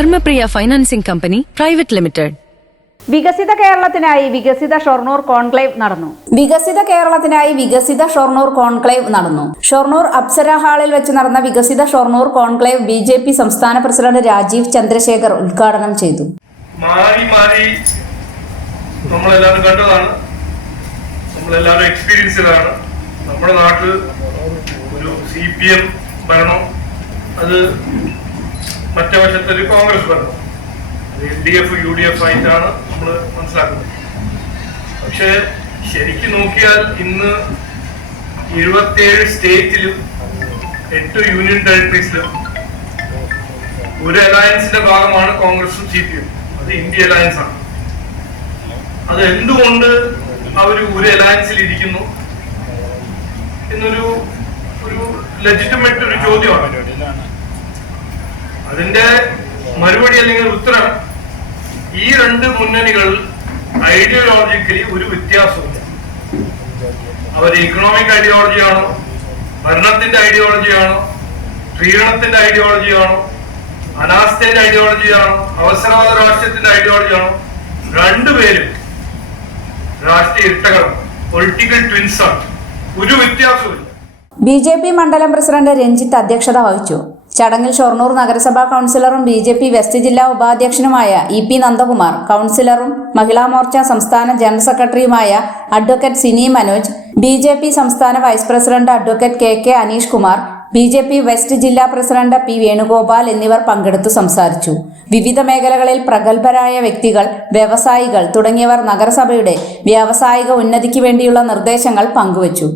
Dharmapriya financing company private limited. വികസിത കേരളത്തിനായി വികസിത Shoranur conclave നടന്നു. വികസിത കേരളത്തിനായി വികസിത ഷൊർണൂർ കോൺക്ലേവ് നടന്നു. ഷൊർണൂർ അപ്സര ഹാളിൽ വെച്ച് നടന്ന വികസിത ഷൊർണൂർ കോൺക്ലേവ് BJP സംസ്ഥാന പ്രസിഡന്റ് രാജീവ് ചന്ദ്രശേഖർ ഉദ്ഘാടനം ചെയ്തു. മാറി മാറി നമ്മളെല്ലാവരും കണ്ടതാണ്, നമ്മളെല്ലാവരും എക്സ്പീരിയൻസിലാണ്. നമ്മുടെ നാട്ടിൽ ഒരു CPM ഭരണം, അത് മറ്റേ വശത്തൊരു കോൺഗ്രസ് ഭരണം, LDF UDF ആയിട്ടാണ് നമ്മൾ മനസ്സിലാക്കുന്നത്. പക്ഷെ ശരിക്കും നോക്കിയാൽ ഇന്ന് 27 സ്റ്റേറ്റിലും 8 യൂണിയൻ ടെറിട്ടറീസിലും ഒരു അലയൻസിന്റെ ഭാഗമാണ് കോൺഗ്രസും CPM. അത് ഇന്ത്യ അലയൻസ് ആണ്. അത് എന്തുകൊണ്ട് അവര് ഒരു അലയൻസിൽ ഇരിക്കുന്നു എന്നൊരു ലെജിറ്റിമേറ്റ് ഒരു ചോദ്യമാണ്. അതിന്റെ മറുപടി അല്ലെങ്കിൽ ഉത്തരം, ഈ രണ്ട് മുന്നണികൾ ഐഡിയോളജിക്കലി ഒരു വ്യത്യാസമില്ല. അവർ ഇക്കണോമിക് ഐഡിയോളജിയാണോ, ഭരണത്തിന്റെ ഐഡിയോളജിയാണോ, പ്രീണനത്തിന്റെ ഐഡിയോളജിയാണോ, അനാസ്ഥയുടെ ഐഡിയോളജിയാണോ, അവസരവാദ രാഷ്ട്രീയത്തിന്റെ ഐഡിയോളജിയാണോ, രണ്ടുപേരും രാഷ്ട്രീയ ഇരട്ടകളാണ്, പൊളിറ്റിക്കൽ ട്വിൻസ് ആണ്. ഒരു വ്യത്യാസമില്ല. BJP മണ്ഡലം പ്രസിഡന്റ് രഞ്ജിത്ത് അധ്യക്ഷത വഹിച്ചു. ചടങ്ങിൽ ഷൊർണൂർ നഗരസഭാ കൌൺസിലറും BJP വെസ്റ്റ് ജില്ലാ ഉപാധ്യക്ഷനുമായ EP നന്ദകുമാർ, കൌൺസിലറും മഹിളാ മോർച്ച സംസ്ഥാന ജനറൽ സെക്രട്ടറിയുമായ അഡ്വക്കേറ്റ് സിനി മനോജ്, BJP സംസ്ഥാന vice president advocate KK Aneesh Kumar, BJP west ജില്ലാ പ്രസിഡന്റ് P വേണുഗോപാൽ എന്നിവർ പങ്കെടുത്തു സംസാരിച്ചു. വിവിധ മേഖലകളിൽ പ്രഗത്ഭരായ വ്യക്തികൾ, വ്യവസായികൾ തുടങ്ങിയവർ നഗരസഭയുടെ വ്യാവസായിക ഉന്നതിക്ക് വേണ്ടിയുള്ള നിർദ്ദേശങ്ങൾ പങ്കുവച്ചു.